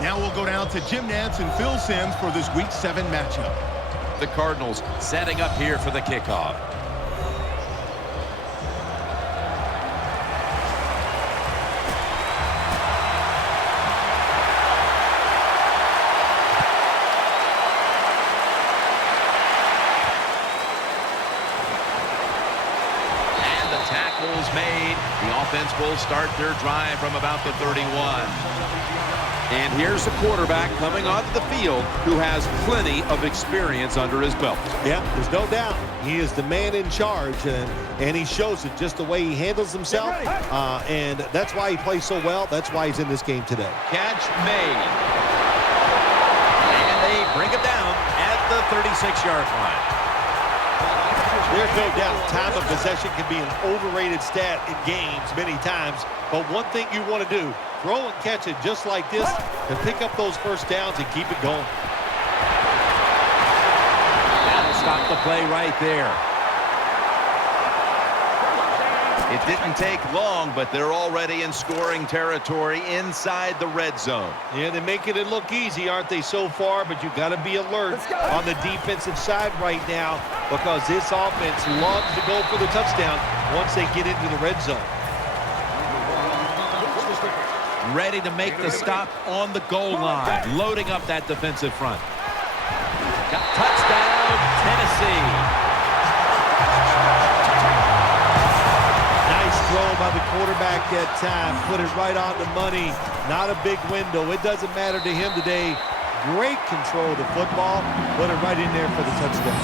Now we'll go down to Jim Nantz and Phil Simms for this Week 7 matchup. The Cardinals setting up here for the kickoff. And the tackle's made. The offense will start their drive from about the 31. And here's a quarterback coming onto the field who has plenty of experience under his belt. Yeah, there's no doubt. He is the man in charge, and he shows it just the way he handles himself, and that's why he plays so well. That's why he's in this game today. Catch made. And they bring him down at the 36-yard line. There's no doubt time of possession can be an overrated stat in games many times, but one thing you want to do, throw and catch it just like this and pick up those first downs and keep it going. That'll stop the play right there. It didn't take long, but they're already in scoring territory inside the red zone. Yeah, they're making it look easy, aren't they, so far? But you've got to be alert on the defensive side right now because this offense loves to go for the touchdown once they get into the red zone. Ready to make the stop on the goal line. Loading up that defensive front. Got touchdown, Tennessee. Nice throw by the quarterback that time. Put it right on the money. Not a big window. It doesn't matter to him today. Great control of the football. Put it right in there for the touchdown.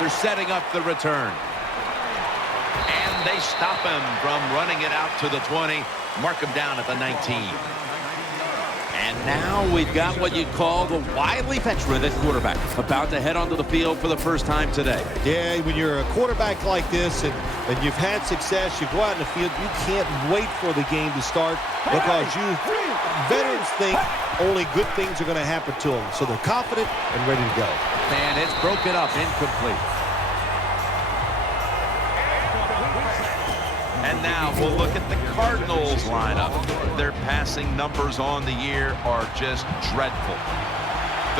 They're setting up the return. And they stop him from running it out to the 20. Mark him down at the 19. And now we've got what you'd call the wily veteran at quarterback, about to head onto the field for the first time today. Yeah, when you're a quarterback like this and you've had success, you go out in the field, you can't wait for the game to start because veterans think only good things are going to happen to them. So they're confident and ready to go. And it's broken up, incomplete. And now we'll look at the Cardinals lineup. Their passing numbers on the year are just dreadful.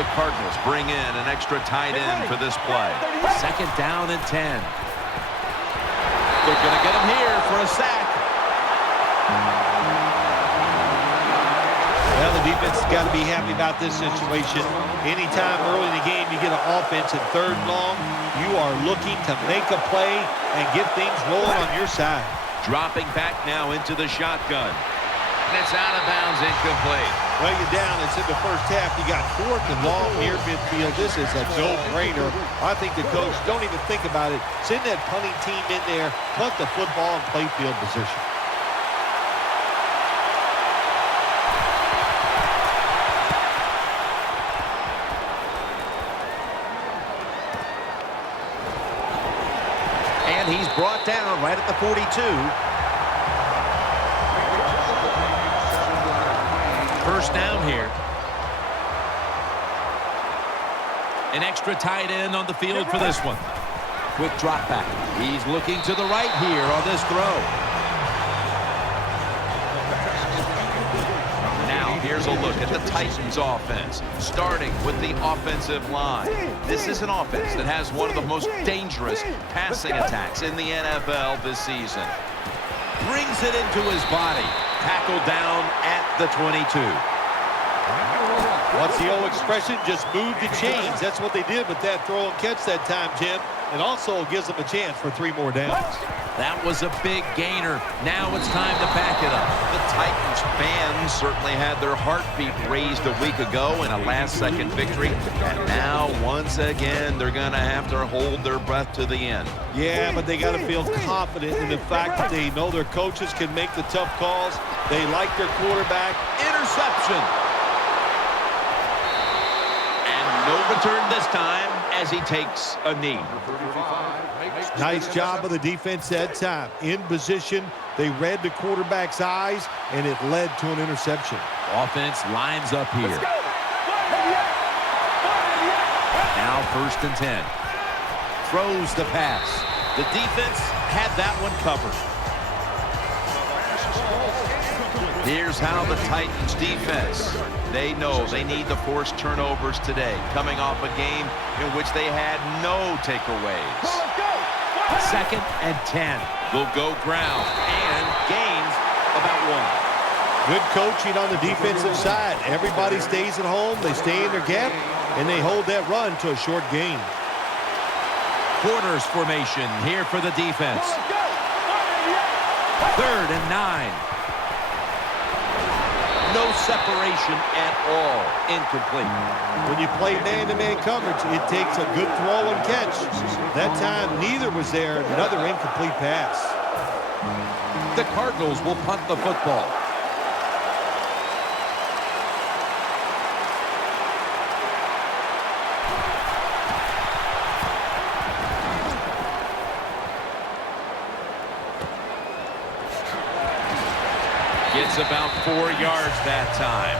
The Cardinals bring in an extra tight end for this play. Second down and 10. They're going to get him here for a sack. Well, the defense has got to be happy about this situation. Anytime early in the game you get an offense in third and long, you are looking to make a play and get things rolling on your side. Dropping back now into the shotgun. And it's out of bounds, incomplete. Well, you're down. It's in the first half. You got fourth and long near midfield. This is a no-brainer. I think the coach, don't even think about it. Send that punting team in there, punt the football, and play field position. And he's brought down right at the 42. First down here. An extra tight end on the field for this one. Quick drop back. He's looking to the right here on this throw. Now here's a look at the Titans offense, starting with the offensive line. This is an offense that has one of the most dangerous passing attacks in the NFL this season. Brings it into his body. Tackled down at the 22. What's the old expression? Just move the chains. That's what they did with that throw and catch that time, Jim. It also gives them a chance for 3 more downs. That was a big gainer. Now it's time to back it up. The Titans fans certainly had their heartbeat raised a week ago in a last-second victory. And now, once again, they're going to have to hold their breath to the end. Yeah, but they got to feel confident in the fact that they know their coaches can make the tough calls. They like their quarterback. Interception. And no return this time as he takes a knee. Nice job of the defense that time. In position, they read the quarterback's eyes, and it led to an interception. Offense lines up here. Now 1st and 10. Throws the pass. The defense had that one covered. Here's how the Titans defense. They know they need to force turnovers today, coming off a game in which they had no takeaways. 2nd and 10. They'll go ground and gains about 1. Good coaching on the defensive side. Everybody stays at home. They stay in their gap, and they hold that run to a short gain. Quarters formation here for the defense. 3rd and 9. No separation at all. Incomplete. When you play man-to-man coverage, it takes a good throw and catch. That time, neither was there. Another incomplete pass. The Cardinals will punt the football. Gets about 4 yards that time.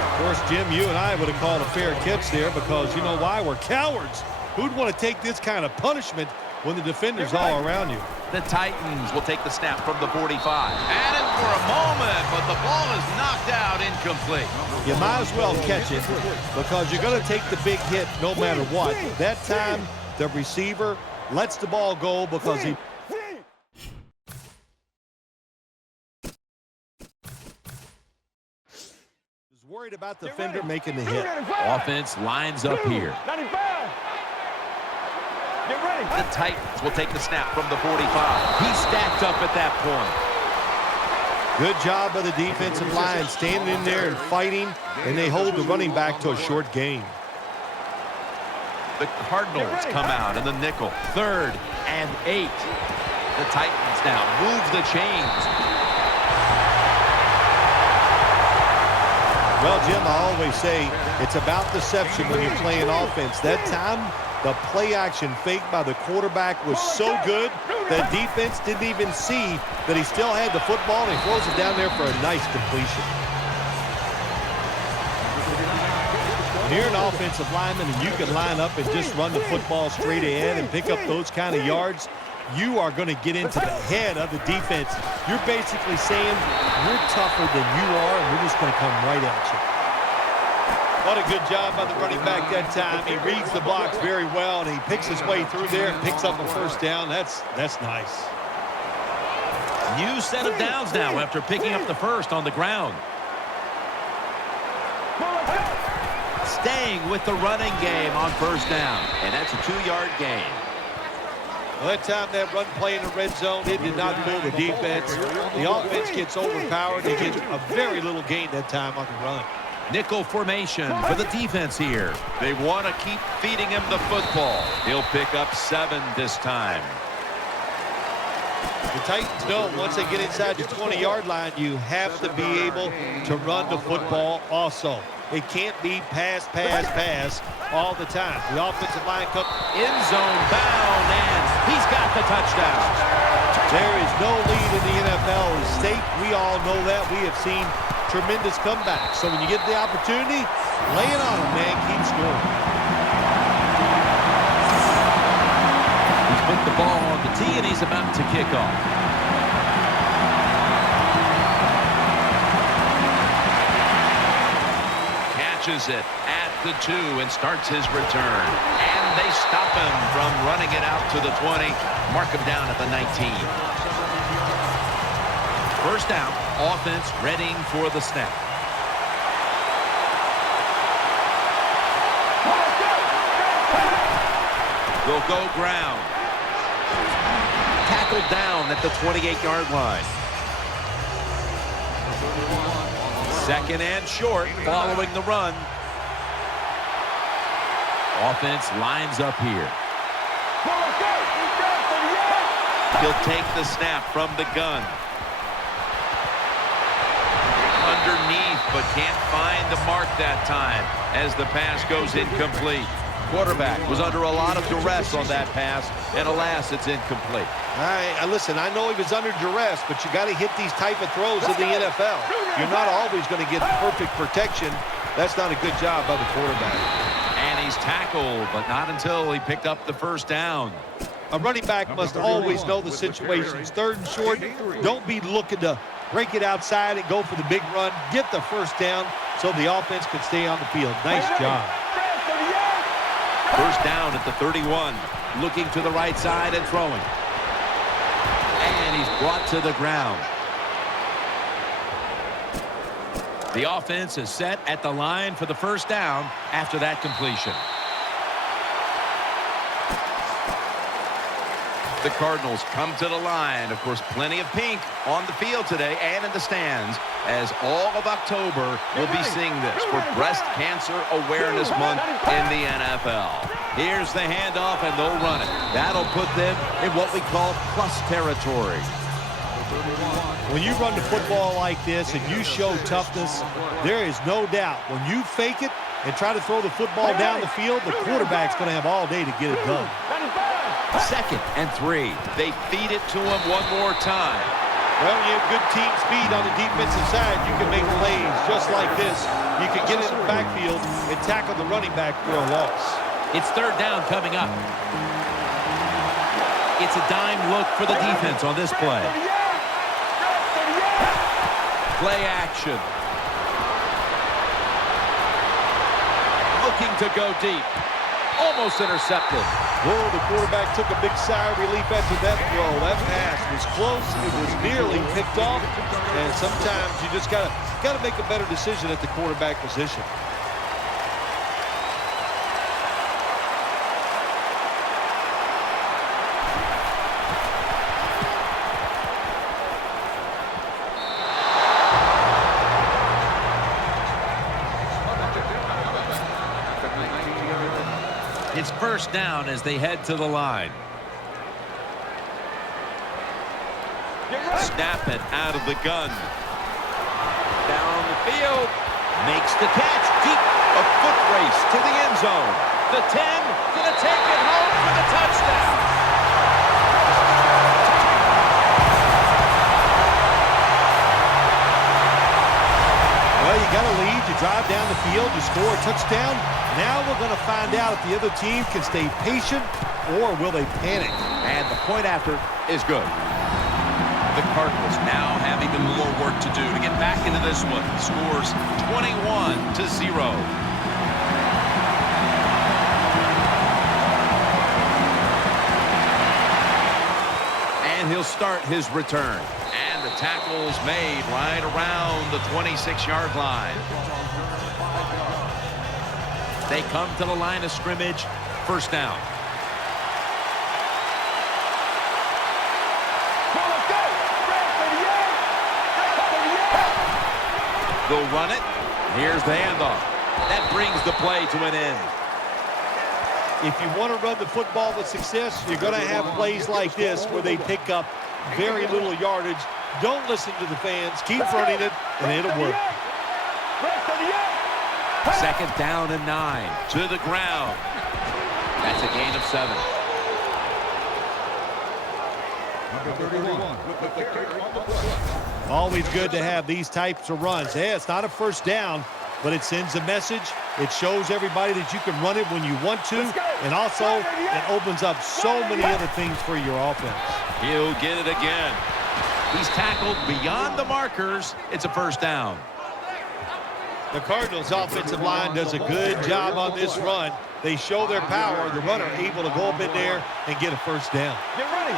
Of course, Jim, you and I would have called a fair catch there because you know why? We're cowards. Who'd want to take this kind of punishment when the defender's all around you? The Titans will take the snap from the 45. At it for a moment, but the ball is knocked out, incomplete. You might as well catch it because you're going to take the big hit no matter what. That time, the receiver lets the ball go because he... worried about the defender making the hit. Offense lines up here. The Titans will take the snap from the 45. He's stacked up at that point. Good job by the defensive line, standing in there and fighting, and they hold the running back to a short gain. The Cardinals come out in the nickel. 3rd and 8. The Titans now move the chains. Well, Jim, I always say it's about deception when you're playing offense. That time, the play-action fake by the quarterback was so good that defense didn't even see that he still had the football, and he throws it down there for a nice completion. When you're an offensive lineman and you can line up and just run the football straight ahead and pick up those kind of yards, you are going to get into the head of the defense. You're basically saying, we're tougher than you are, and we're just going to come right at you. What a good job by the running back that time. He reads the blocks very well, and he picks his way through there and picks up a 1st down. That's nice. New set of downs now after picking up the 1st on the ground. Staying with the running game on 1st down, and that's a 2-yard gain. Well, that time that run play in the red zone, it did not fool the defense. The offense gets overpowered. They get a very little gain that time on the run. Nickel formation for the defense here. They want to keep feeding him the football. He'll pick up 7 this time. The Titans know once they get inside the 20-yard line, you have to be able to run the football also. It can't be pass, pass, pass all the time. The offensive line comes in zone bound, and he's got the touchdown. There is no lead in the NFL at stake. We all know that. We have seen tremendous comebacks. So when you get the opportunity, lay it on them, man. Keep scoring. He's put the ball on the tee, and he's about to kick off. Catches it at the 2 and starts his return. And they stop him from running it out to the 20. Mark him down at the 19. 1st down, offense readying for the snap. They'll go ground. Tackled down at the 28-yard line. 2nd and short following the run. Offense lines up here. He'll take the snap from the gun. Underneath, but can't find the mark that time as the pass goes incomplete. Quarterback was under a lot of duress on that pass, and alas, it's incomplete. Listen, I know he was under duress, but you got to hit these type of throws in the NFL. You're not always going to get perfect protection. That's not a good job by the quarterback. he's tackled, but not until he picked up the first down. A running back must always know the situations. Third and short, don't be looking to break it outside and go for the big run. Get the first down so the offense can stay on the field. Nice job. First down at the 31. Looking to the right side and throwing. And he's brought to the ground. The offense is set at the line for the first down after that completion. The Cardinals come to the line. Of course, plenty of pink on the field today and in the stands, as all of October will be seeing this for Breast Cancer Awareness Month in the NFL. Here's the handoff, and they'll run it. That'll put them in what we call plus territory. When you run the football like this and you show toughness, there is no doubt when you fake it and try to throw the football down the field, the quarterback's going to have all day to get it done. 2nd and 3. They feed it to him one more time. Well, you have good team speed on the defensive side. You can make plays just like this. You can get in the backfield and tackle the running back for a loss. It's third down coming up. It's a dime look for the defense on this play. Play action. Looking to go deep. Almost intercepted. Whoa, the quarterback took a big sigh of relief after that throw. That pass was close. It was nearly picked off. And sometimes you just gotta make a better decision at the quarterback position. It's first down as they head to the line. Snap it out of the gun. Down the field. Makes the catch. Deep. A foot race to the end zone. The 10. Gonna take it home for the touchdown. Well, you got a lead. You drive down the field. You score a touchdown. Now we're going to find out if the other team can stay patient or will they panic. And the point after is good. The Cardinals now have even more work to do to get back into this one. Scores 21-0. And he'll start his return. And the tackle's made right around the 26-yard line. They come to the line of scrimmage. First down. They'll run it. Here's the handoff. That brings the play to an end. If you want to run the football with success, you're going to have plays like this where they pick up very little yardage. Don't listen to the fans. Keep running it, and it'll work. 2nd down and 9 to the ground. That's a gain of 7. Always good to have these types of runs. Yeah, it's not a first down, but it sends a message. It shows everybody that you can run it when you want to, and also it opens up so many other things for your offense. He'll get it again. He's tackled beyond the markers. It's a first down. The Cardinals' offensive line does a good job on this run. They show their power. The runner able to go up in there and get a first down. Get ready.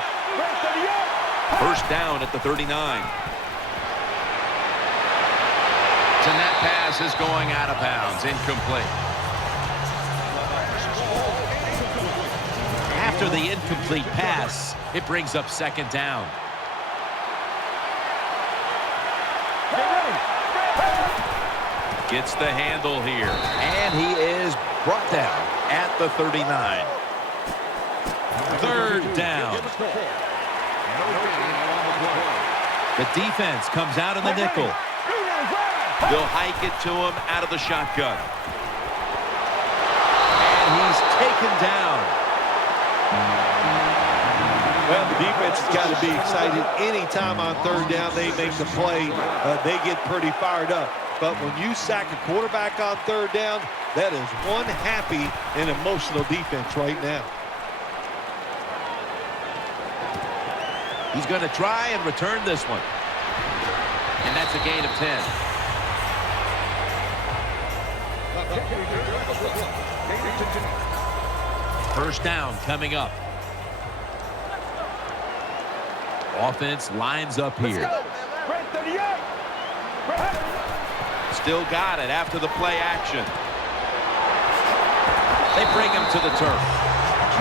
First down at the 39. And that pass is going out of bounds. Incomplete. After the incomplete pass, it brings up 2nd down. Gets the handle here. And he is brought down at the 39. Third down. The defense comes out in the nickel. They'll hike it to him out of the shotgun. And he's taken down. Well, the defense has got to be excited. Anytime on third down they make the play, they get pretty fired up. but when you sack a quarterback on third down, that is one happy and emotional defense right now. He's going to try and return this one. And that's a gain of 10. First down coming up. Offense lines up here. Still got it after the play action. They bring him to the turf.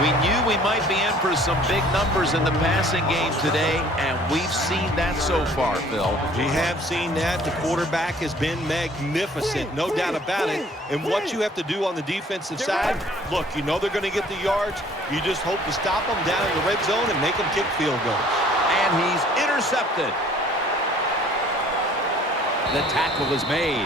We knew we might be in for some big numbers in the passing game today, and we've seen that so far, Phil. We have seen that. The quarterback has been magnificent, no doubt about it. And what you have to do on the defensive side, look, you know they're going to get the yards. You just hope to stop them down in the red zone and make them kick field goals. And he's intercepted. The tackle is made.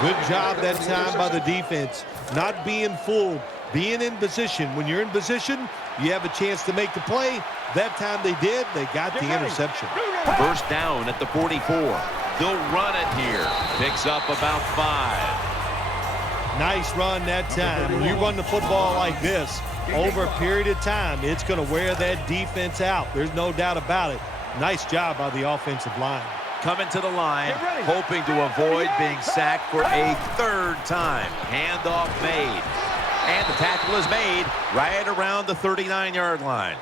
Good job that time by the defense. Not being fooled, being in position. When you're in position, you have a chance to make the play. That time they did. They got the interception. First down at the 44. They'll run it here. Picks up about 5. Nice run that time. When you run the football like this, over a period of time, it's going to wear that defense out. There's no doubt about it. Nice job by the offensive line. Coming to the line, hoping to avoid being sacked for a third time. Handoff made. And the tackle is made right around the 39-yard line.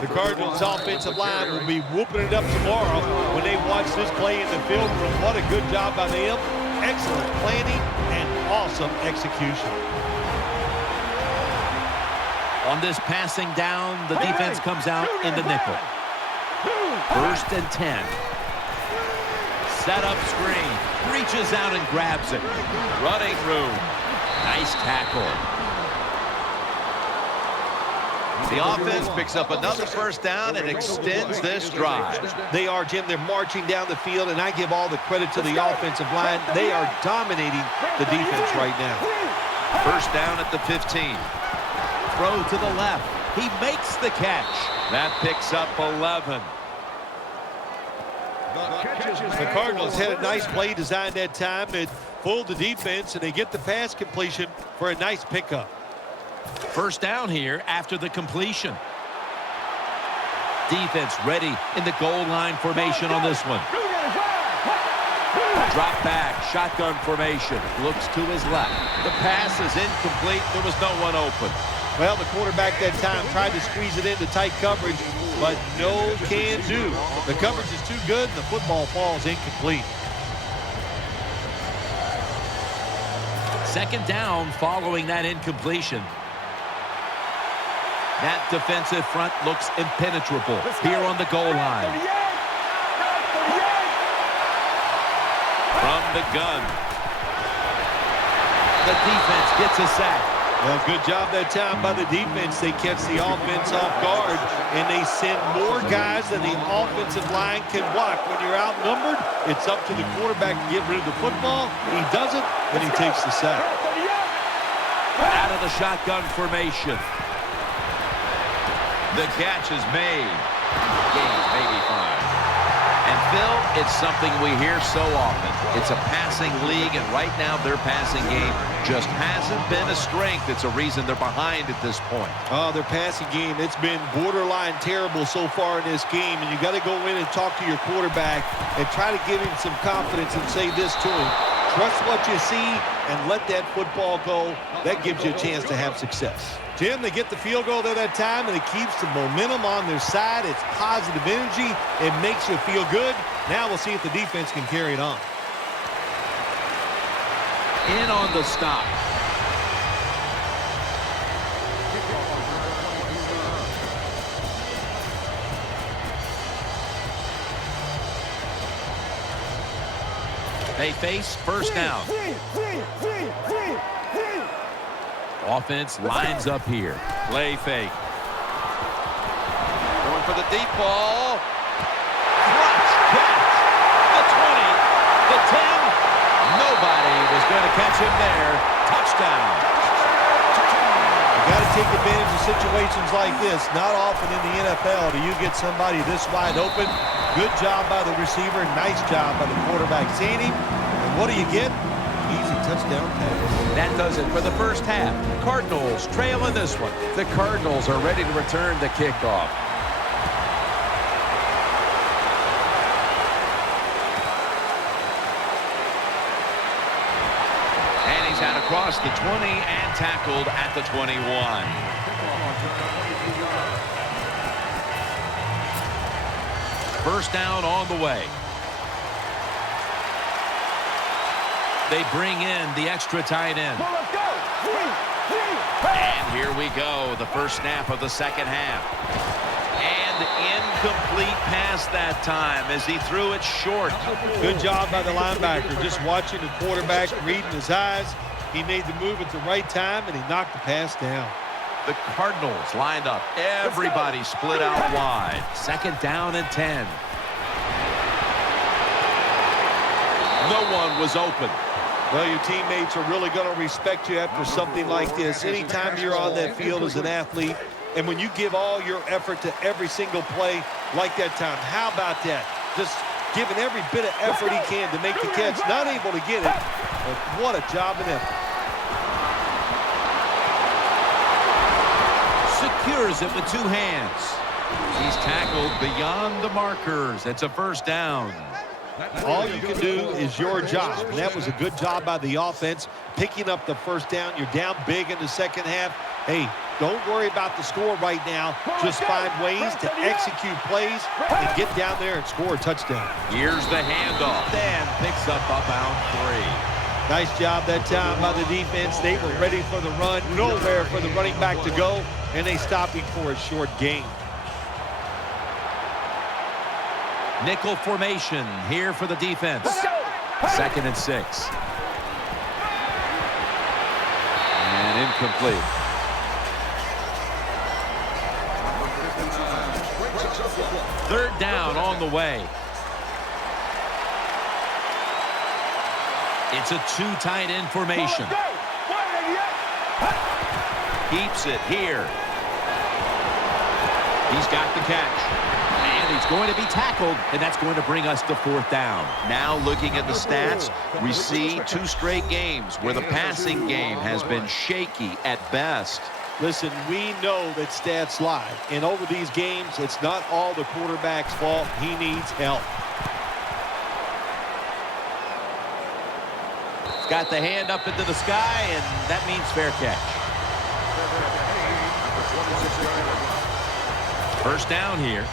The Cardinals' offensive line will be whooping it up tomorrow when they watch this play in the film room. What a good job by them. Excellent planning and awesome execution. On this passing down, the defense comes out in the nickel. First and 10. Set up screen. Reaches out and grabs it. Running room. Nice tackle. The offense picks up another first down and extends this drive. They are, Jim. They're marching down the field, and I give all the credit to the offensive line. They are dominating the defense right now. First down at the 15. Throw to the left. He makes the catch. That picks up 11. The Cardinals had a nice play design that time. It fooled the defense, and they get the pass completion for a nice pickup. First down here after the completion. Defense ready in the goal line formation on this one. Drop back, shotgun formation. Looks to his left. The pass is incomplete. There was no one open. Well, the quarterback that time tried to squeeze it into tight coverage, but no can do. The coverage is too good, and the football falls incomplete. Second down following that incompletion. That defensive front looks impenetrable here on the goal line. From the gun. The defense gets a sack. Well, good job that time by the defense. They catch the offense off guard, and they send more guys than the offensive line can block. When you're outnumbered, it's up to the quarterback to get rid of the football. He doesn't, then he takes the sack. Out of the shotgun formation. The catch is made. Gains maybe 5. And Phil, it's something we hear so often. It's a passing league, and right now their passing game just hasn't been a strength. It's a reason they're behind at this point. Oh, their passing game, it's been borderline terrible so far in this game, and you got to go in and talk to your quarterback and try to give him some confidence and say this to him. Trust what you see and let that football go. That gives you a chance to have success. Jim, they get the field goal there that time, and it keeps the momentum on their side. It's positive energy. It makes you feel good. Now we'll see if the defense can carry it on. In on the stop. They face first down. Offense lines up here. Play fake. Going for the deep ball. Clutch catch. The 20. The 10. Nobody was going to catch him there. Touchdown. You got to take advantage of situations like this. Not often in the NFL do you get somebody this wide open. Good job by the receiver. Nice job by the quarterback seeing him. And what do you get? Easy touchdown pass. That does it for the first half. Cardinals trail in this one. The Cardinals are ready to return the kickoff. And he's out across the 20 and tackled at the 21. First down on the way. They bring in the extra tight end. And here we go, the first snap of the second half. And incomplete pass that time as he threw it short. Good job by the linebacker. Just watching the quarterback, reading his eyes. He made the move at the right time, and he knocked the pass down. The Cardinals lined up. Everybody split out wide. Second down and 10. No one was open. Well, your teammates are really going to respect you after something like this. Anytime you're on that field as an athlete, and when you give all your effort to every single play like that time, how about that? Just giving every bit of effort he can to make the catch. Not able to get it, but what a job and effort. Secures it with two hands. He's tackled beyond the markers. It's a first down. All you can do is your job, and that was a good job by the offense, picking up the first down. You're down big in the second half. Hey, don't worry about the score right now. Just find ways to execute plays and get down there and score a touchdown. Here's the handoff. Dan picks up about 3. Nice job that time by the defense. They were ready for the run, nowhere for the running back to go, and they stopped him for a short gain. Nickel formation here for the defense. Second and 6. And incomplete. Third down on the way. It's a 2 tight end formation. Keeps it here. He's got the catch. And he's going to be tackled, and that's going to bring us to fourth down. Now looking at the stats, we see 2 straight games where the passing game has been shaky at best. Listen, we know that stats lie, and over these games, it's not all the quarterback's fault. He needs help. He's got the hand up into the sky, and that means fair catch. First down here.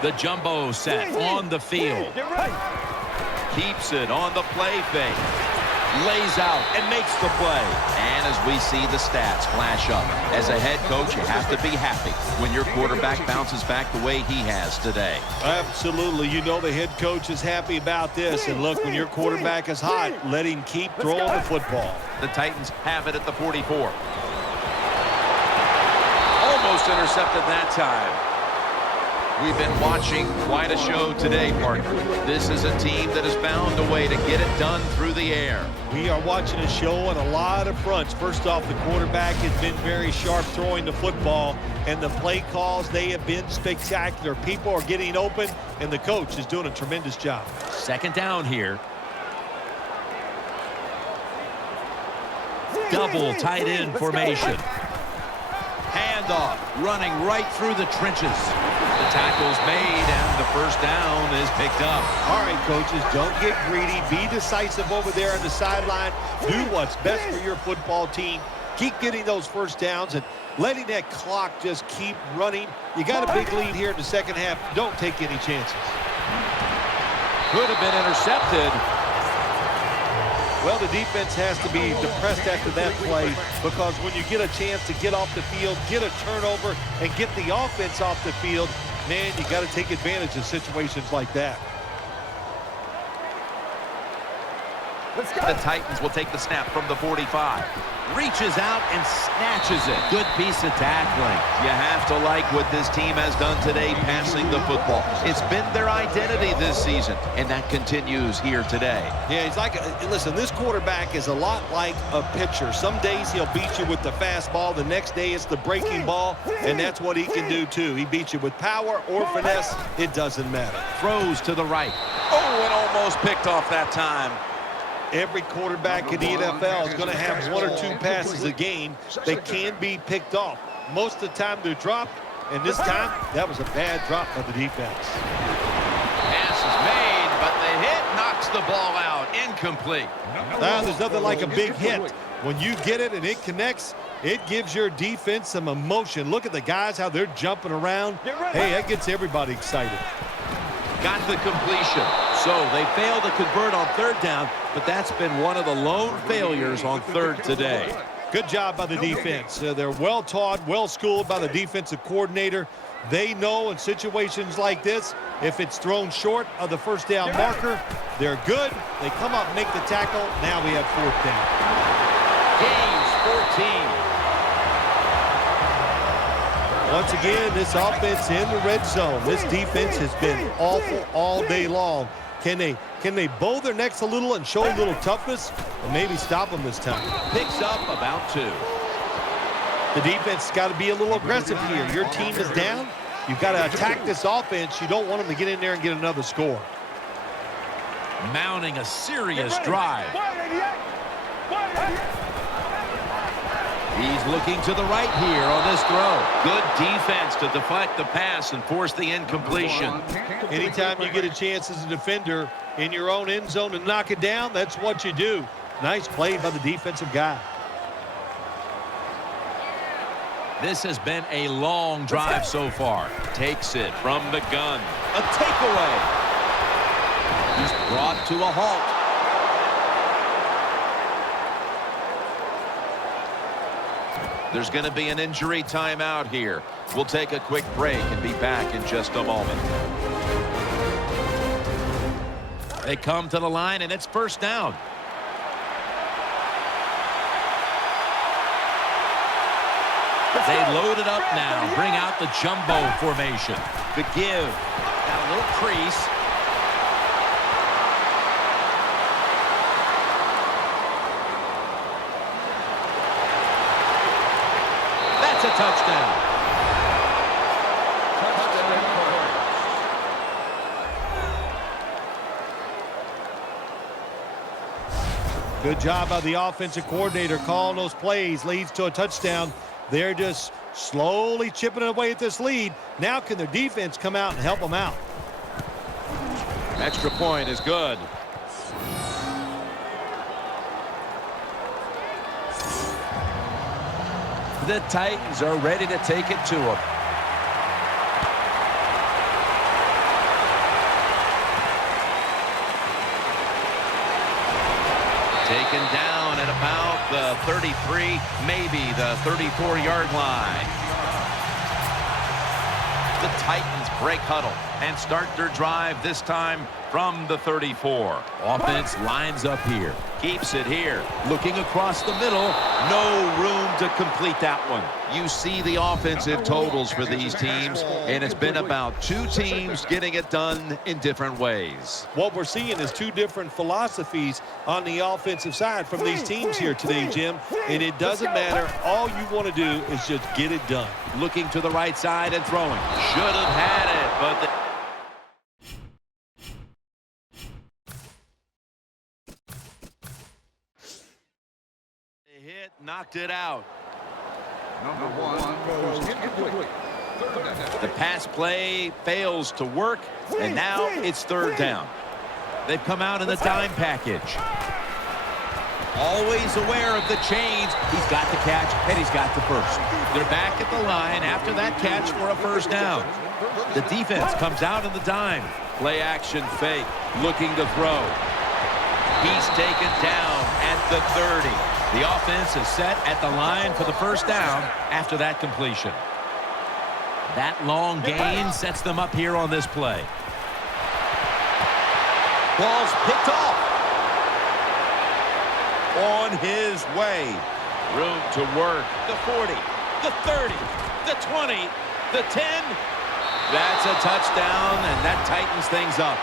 The jumbo set on the field. Keeps it on the play fake. Lays out and makes the play. And as we see the stats flash up, as a head coach, you have to be happy when your quarterback bounces back the way he has today. Absolutely. You know the head coach is happy about this. And look, when your quarterback is hot, let him keep throwing the football. The Titans have it at the 44. Almost intercepted that time. We've been watching quite a show today, partner. This is a team that has found a way to get it done through the air. We are watching a show on a lot of fronts. First off, the quarterback has been very sharp throwing the football, and the play calls, they have been spectacular. People are getting open, and the coach is doing a tremendous job. Second down here. Double tight end formation. Handoff, running right through the trenches. The tackle's made, and the first down is picked up. All right, coaches, don't get greedy. Be decisive over there on the sideline. Do what's best for your football team. Keep getting those first downs and letting that clock just keep running. You got a big lead here in the second half. Don't take any chances. Could have been intercepted. Well, the defense has to be depressed after that play, because when you get a chance to get off the field, get a turnover, and get the offense off the field, man, you got to take advantage of situations like that. The Titans will take the snap from the 45. Reaches out and snatches it. Good piece of tackling. You have to like what this team has done today passing the football. It's been their identity this season, and that continues here today. Yeah, he's like, listen, this quarterback is a lot like a pitcher. Some days he'll beat you with the fastball. The next day it's the breaking ball, and that's what he can do too. He beats you with power or finesse. It doesn't matter. Throws to the right. Oh, and almost picked off that time. Every quarterback in the NFL is going to have one or two passes a game that can be picked off. Most of the time they're dropped, and this time that was a bad drop by the defense. Pass is made, but the hit knocks the ball out. Incomplete. Now, there's nothing like a big hit. When you get it and it connects, it gives your defense some emotion. Look at the guys, how they're jumping around. Hey, that gets everybody excited. Got the completion. So they failed to convert on third down, but that's been one of the lone failures on third today. Good job by the defense. They're well taught, well schooled by the defensive coordinator. They know in situations like this, if it's thrown short of the first down marker, they're good. They come up, make the tackle. Now we have fourth down. Gains 14. Once again, this offense in the red zone. This defense has been awful all day long. Can they bow their necks a little and show a little toughness, or maybe stop them this time? Picks up about 2. The defense has got to be a little aggressive here. Your team is down. You've got to attack this offense. You don't want them to get in there and get another score. Mounting a serious drive. He's looking to the right here on this throw. Good defense to deflect the pass and force the incompletion. Anytime you get a chance as a defender in your own end zone to knock it down, that's what you do. Nice play by the defensive guy. This has been a long drive so far. Takes it from the gun. A takeaway. He's brought to a halt. There's going to be an injury timeout here. We'll take a quick break and be back in just a moment. They come to the line, and it's first down. They load it up now. Bring out the jumbo formation. The give. Got a little crease. That's a touchdown. Good job by the offensive coordinator calling those plays. Leads to a touchdown. They're just slowly chipping away at this lead. Now can their defense come out and help them out? Extra point is good. The Titans are ready to take it to them. Taken down at about the 33, maybe the 34-yard line. The Titans break huddle and start their drive this time from the 34. Offense lines up here. Keeps it here. Looking across the middle. No room to complete that one. You see the offensive totals for these teams, and it's been about two teams getting it done in different ways. What we're seeing is two different philosophies on the offensive side from these teams here today, Jim. And it doesn't matter. All you want to do is just get it done. Looking to the right side and throwing. Should have had it, but hit, knocked it out. Number 1 goes incomplete. The pass play fails to work, and now it's third down. They've come out in the dime package. Always aware of the chains. He's got the catch, and he's got the first. They're back at the line after that catch for a first down. The defense comes out in the dime. Play action fake, looking to throw. He's taken down at the 30. The offense is set at the line for the first down after that completion. That long gain sets them up here on this play. Ball's picked off. on his way. Room to work. The 40, the 30, the 20, the 10. That's a touchdown, and that tightens things up.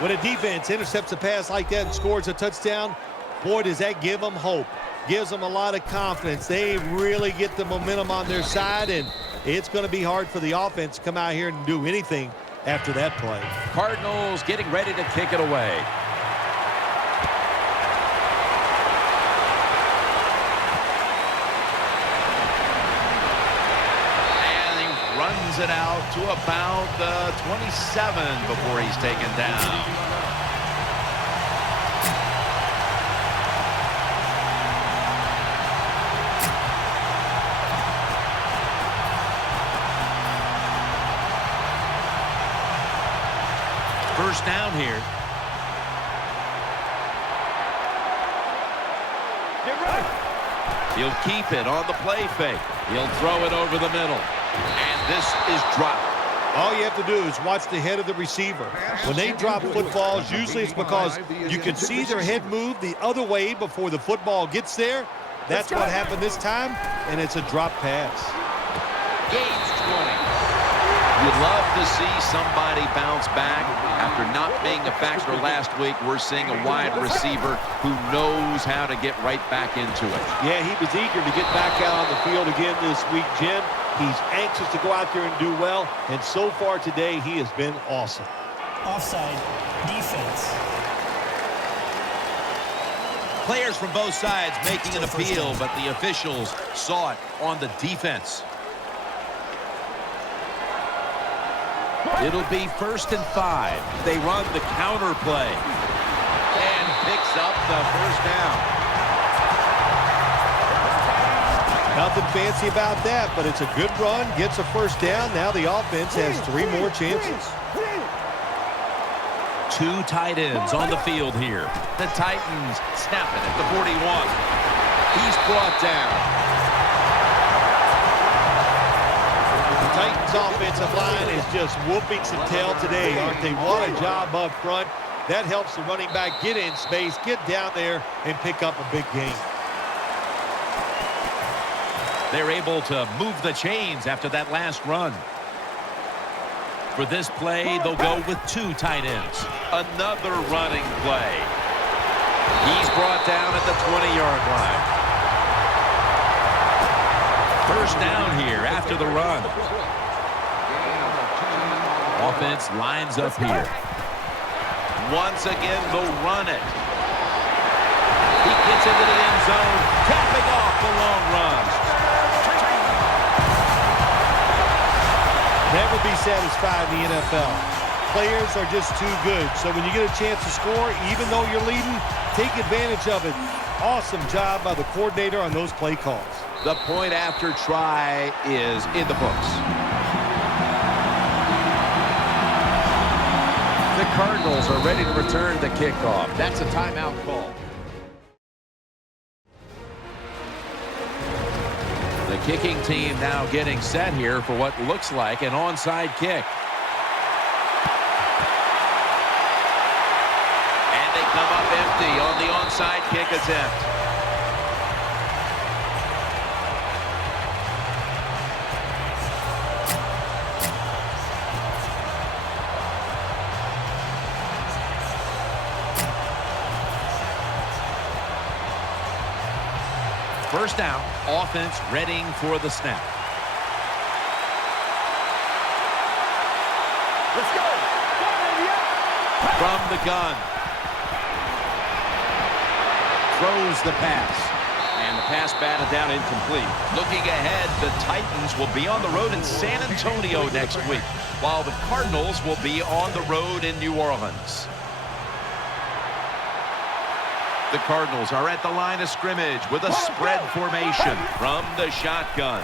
When a defense intercepts a pass like that and scores a touchdown, boy, does that give them hope. Gives them a lot of confidence. They really get the momentum on their side, and it's going to be hard for the offense to come out here and do anything after that play. Cardinals getting ready to kick it away. And he runs it out to about the 27 before he's taken down. First down here. He'll keep it on the play fake. He'll throw it over the middle. And this is dropped. All you have to do is watch the head of the receiver. When they drop footballs, usually it's because you can see their head move the other way before the football gets there. That's what happened this time, and it's a drop pass. Gains 20. You'd love to see somebody bounce back. After not being a factor last week, we're seeing a wide receiver who knows how to get right back into it. Yeah, he was eager to get back out on the field again this week, Jim. He's anxious to go out there and do well, and so far today, he has been awesome. Offside, defense. Players from both sides making an appeal, but the officials saw it on the defense. It'll be 1st and 5. They run the counter play and picks up the first down. Nothing fancy about that, but it's a good run, gets a first down. Now the offense has 3 more chances. 2 tight ends on the field here. The Titans snap it at the 41. He's brought down. Titans offensive line is just whooping some tail today, aren't they? What a job up front. That helps the running back get in space, get down there, and pick up a big gain. They're able to move the chains after that last run. For this play, they'll go with 2 tight ends. Another running play. He's brought down at the 20-yard line. First down here after the run. Offense lines up here. Once again, they'll run it. He gets into the end zone, capping off the long run. Never be satisfied in the NFL. Players are just too good. So when you get a chance to score, even though you're leading, take advantage of it. Awesome job by the coordinator on those play calls. The point after try is in the books. The Cardinals are ready to return the kickoff. That's a timeout call. The kicking team now getting set here for what looks like an onside kick. And they come up empty on the onside kick attempt. First down, offense readying for the snap. Let's go. From the gun. Throws the pass. And the pass batted down incomplete. Looking ahead, the Titans will be on the road in San Antonio next week, while the Cardinals will be on the road in New Orleans. The Cardinals are at the line of scrimmage with a spread formation from the shotgun.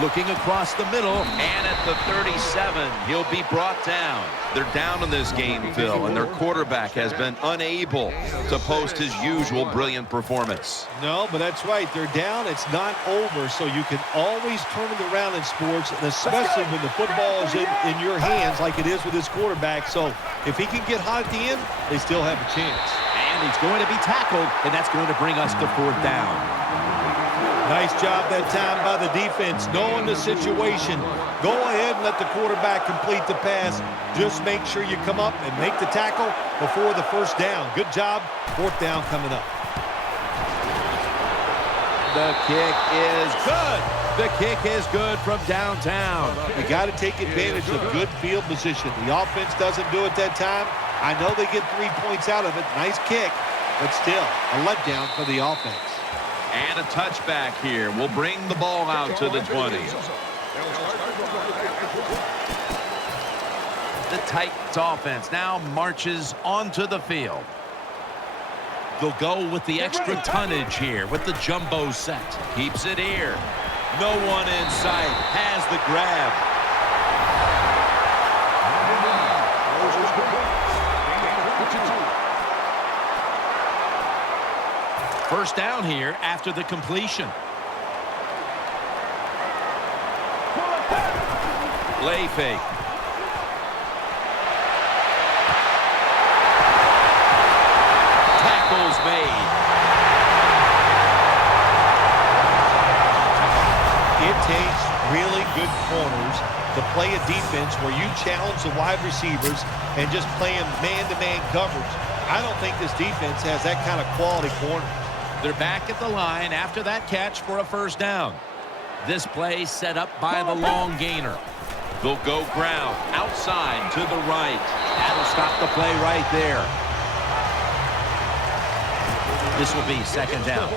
Looking across the middle, and at the 37, he'll be brought down. They're down in this game, Phil, and their quarterback has been unable to post his usual brilliant performance. No, but that's right. They're down. It's not over, so you can always turn it around in sports, and especially when the football is in your hands like it is with this quarterback. So if he can get hot at the end, they still have a chance. And he's going to be tackled, and that's going to bring us to fourth down. Nice job that time by the defense, knowing the situation. Go ahead and let the quarterback complete the pass. Just make sure you come up and make the tackle before the first down. Good job. Fourth down coming up. The kick is good. The kick is good from downtown. You got to take advantage of good field position. The offense doesn't do it that time. I know they get 3 points out of it. Nice kick, but still a letdown for the offense. And a touchback here will bring the ball out to the 20. The Titans offense now marches onto the field. They'll go with the extra tonnage here with the jumbo set. Keeps it here. No one in sight. Has the grab. First down here after the completion. Play fake. Tackles made. It takes really good corners to play a defense where you challenge the wide receivers and just play them man-to-man coverage. I don't think this defense has that kind of quality corner. They're back at the line after that catch for a first down. This play set up by the long gainer. They'll go ground outside to the right. That'll stop the play right there. This will be second down.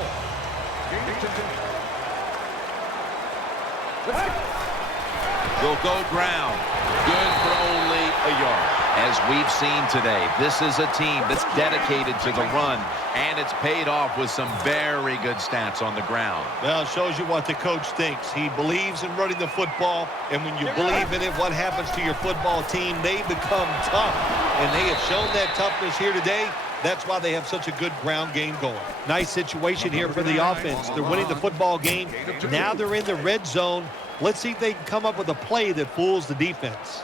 They'll go ground. Good for only a yard. As we've seen today, this is a team that's dedicated to the run, and it's paid off with some very good stats on the ground. Well, it shows you what the coach thinks. He believes in running the football, and when you believe in it, what happens to your football team? They become tough, and they have shown that toughness here today. That's why they have such a good ground game going. Nice situation here for the offense. They're winning the football game. Now they're in the red zone. Let's see if they can come up with a play that fools the defense.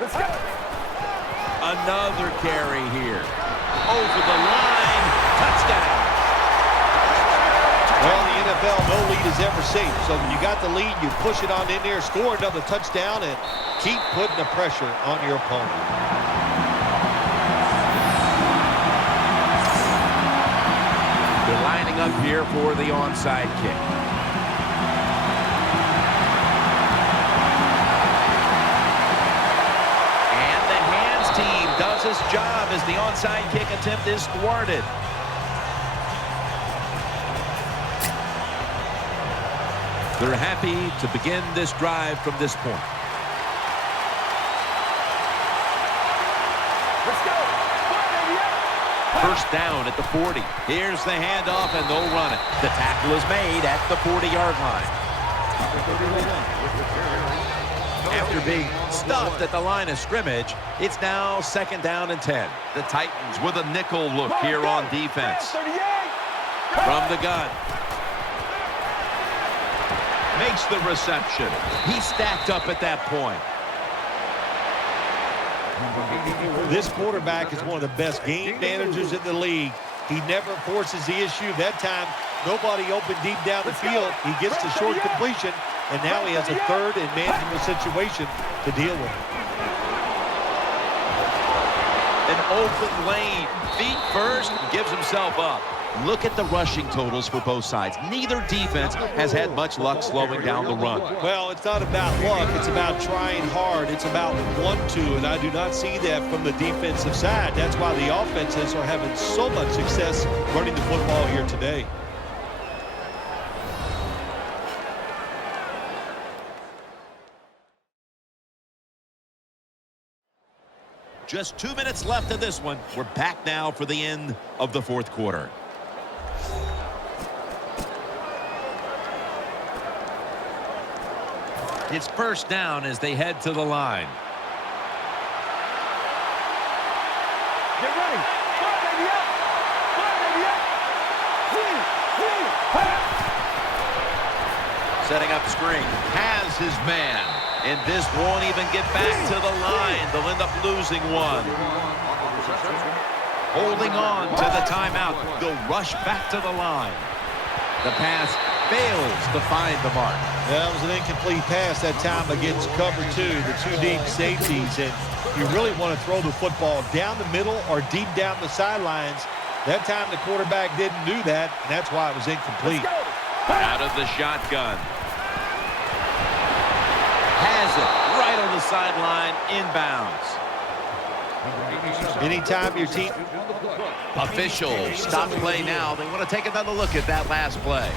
Let's go. Another carry here. Over the line. Touchdown. Well, the NFL, no lead is ever safe. So when you got the lead, you push it on in there, score another touchdown, and keep putting the pressure on your opponent. They're lining up here for the onside kick. Does his job as the onside kick attempt is thwarted. They're happy to begin this drive from this point. Let's go. First down at the 40. Here's the handoff, and they'll run it. The tackle is made at the 40-yard line. After being stopped at the line of scrimmage, it's now second down and 10. The Titans with a nickel look here on defense. From the gun. Makes the reception. He's stacked up at that point. This quarterback is one of the best game managers in the league. He never forces the issue. That time, nobody open deep down the field. He gets the short completion, and now he has a third and manageable situation to deal with. An open lane. Feet first, gives himself up. Look at the rushing totals for both sides. Neither defense has had much luck slowing down the run. Well, it's not about luck. It's about trying hard. It's about 1-2, and I do not see that from the defensive side. That's why the offenses are having so much success running the football here today. Just 2 minutes left of this one. We're back now for the end of the fourth quarter. It's first down as they head to the line. Get ready. Fire, baby, up. Fire, baby, up. Setting up screen. Has his man. And this won't even get back to the line. They'll end up losing one. Holding on to the timeout. They'll rush back to the line. The pass fails to find the mark. That was an incomplete pass that time against cover two, the two deep safeties. And you really want to throw the football down the middle or deep down the sidelines. That time the quarterback didn't do that, and that's why it was incomplete. Out of the shotgun. Has it right on the sideline, inbounds. Anytime your team... Officials stop play now. They want to take another look at that last play.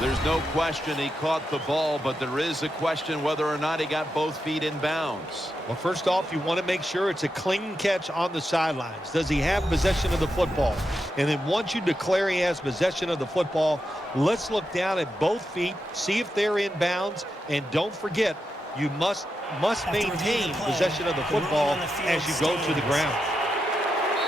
There's no question he caught the ball, but there is a question whether or not he got both feet in bounds. Well, first off, you want to make sure it's a clean catch on the sidelines. Does he have possession of the football? And then once you declare he has possession of the football, let's look down at both feet, see if they're in bounds, and don't forget, you must maintain possession of the football as you go to the ground.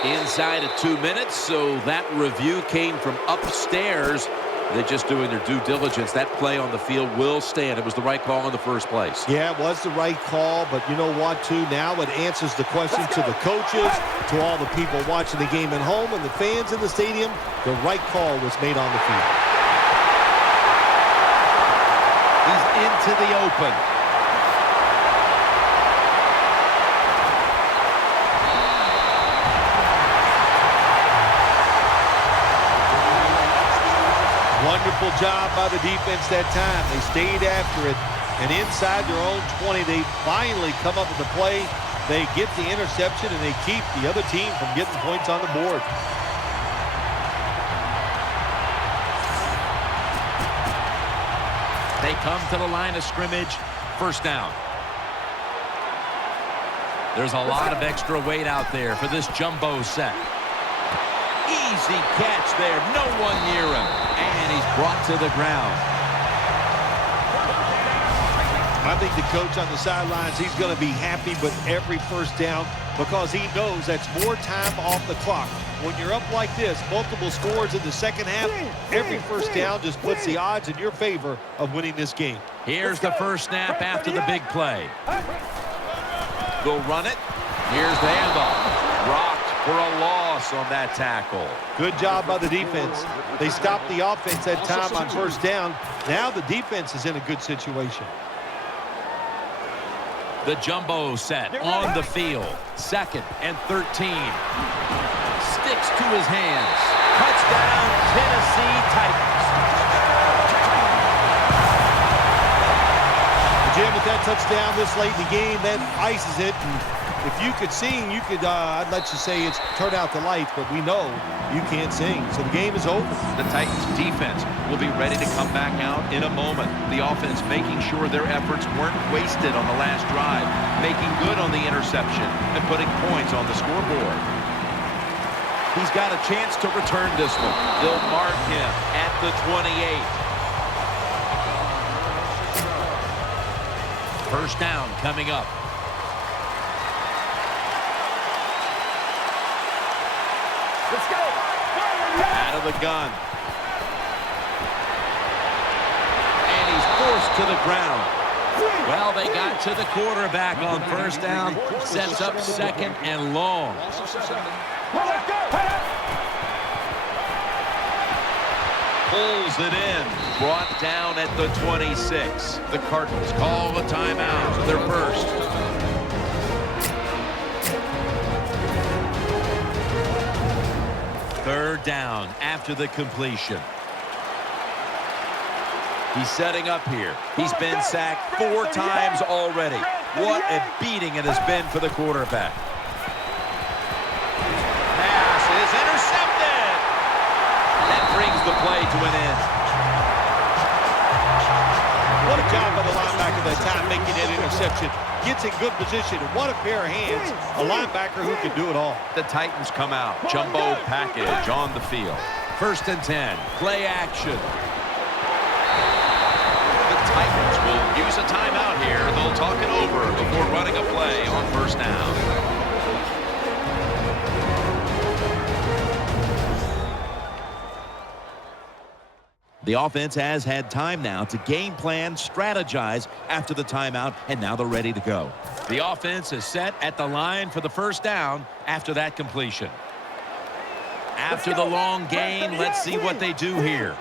Inside of 2 minutes, so that review came from upstairs. They're just doing their due diligence. That play on the field will stand. It was the right call in the first place. Yeah, it was the right call, but you know what, too? Now it answers the question to the coaches, to all the people watching the game at home, and the fans in the stadium. The right call was made on the field. He's into the open. Wonderful job by the defense that time. They stayed after it, and inside their own 20, they finally come up with the play. They get the interception, and they keep the other team from getting points on the board. They come to the line of scrimmage. First down. There's a lot of extra weight out there for this jumbo set. Easy catch there. No one near him. And he's brought to the ground. I think the coach on the sidelines, he's going to be happy with every first down because he knows that's more time off the clock. When you're up like this, multiple scores in the second half, every first down just puts the odds in your favor of winning this game. Here's the first snap after the big play. They'll run it. Here's the handoff. Rocked for a loss on that tackle. Good job by the defense. They stopped the offense that time on first down. Now the defense is in a good situation. The jumbo set on the field. 2nd and 13. Sticks to his hands. Touchdown, Tennessee Titans. Jim, with that touchdown this late in the game, that ices it. And if you could sing, you could, I'd let you say it's turn out the lights, but we know you can't sing. So the game is over. The Titans defense will be ready to come back out in a moment. The offense making sure their efforts weren't wasted on the last drive, making good on the interception, and putting points on the scoreboard. He's got a chance to return this one. They'll mark him at the 28. First down coming up. Let's go. Out of the gun. And he's forced to the ground. Well, they got to the quarterback on first down. Sets up 2nd and long. Pulls it in. Brought down at the 26. The Cardinals call a timeout. Their first. Third down after the completion. He's setting up here. He's been sacked 4 times already. What a beating it has been for the quarterback. Pass is intercepted. That brings the play to an end. What a job by the linebacker that time making that interception. Gets in good position. And what a pair of hands. A linebacker who can do it all. The Titans come out. Jumbo package on the field. 1st and 10. Play action. The Titans will use a timeout here. They'll talk it over before running a play on first down. The offense has had time now to game plan, strategize after the timeout, and now they're ready to go. The offense is set at the line for the first down after that completion. After the long gain, let's see what they do here.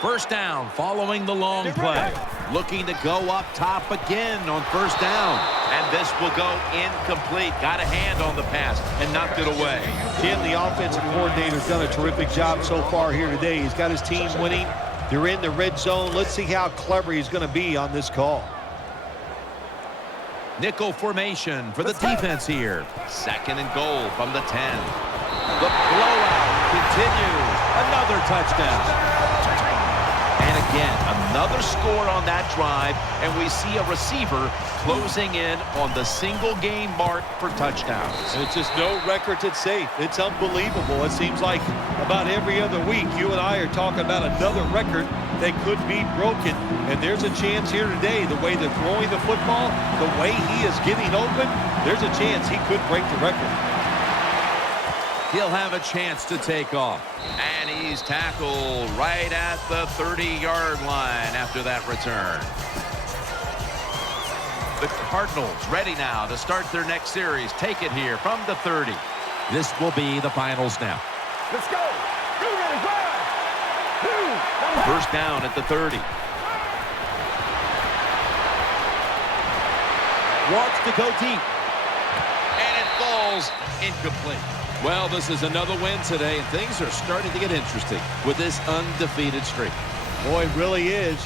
First down following the long play. Looking to go up top again on first down. And this will go incomplete. Got a hand on the pass and knocked it away. Jim, the offensive coordinator's done a terrific job so far here today. He's got his team winning. They're in the red zone. Let's see how clever he's going to be on this call. Nickel formation for the defense here. 2nd and goal from the 10. The blowout continues. Another touchdown. And again, another score on that drive, and we see a receiver closing in on the single-game mark for touchdowns. It's just no records at safe. It's unbelievable. It seems like about every other week, you and I are talking about another record that could be broken. And there's a chance here today, the way they're throwing the football, the way he is getting open, there's a chance he could break the record. He'll have a chance to take off. And he's tackled right at the 30-yard line after that return. The Cardinals ready now to start their next series. Take it here from the 30. This will be the final snap. Let's go. First down at the 30. Wants to go deep. And it falls incomplete. Well, this is another win today, and things are starting to get interesting with this undefeated streak. Boy, it really is.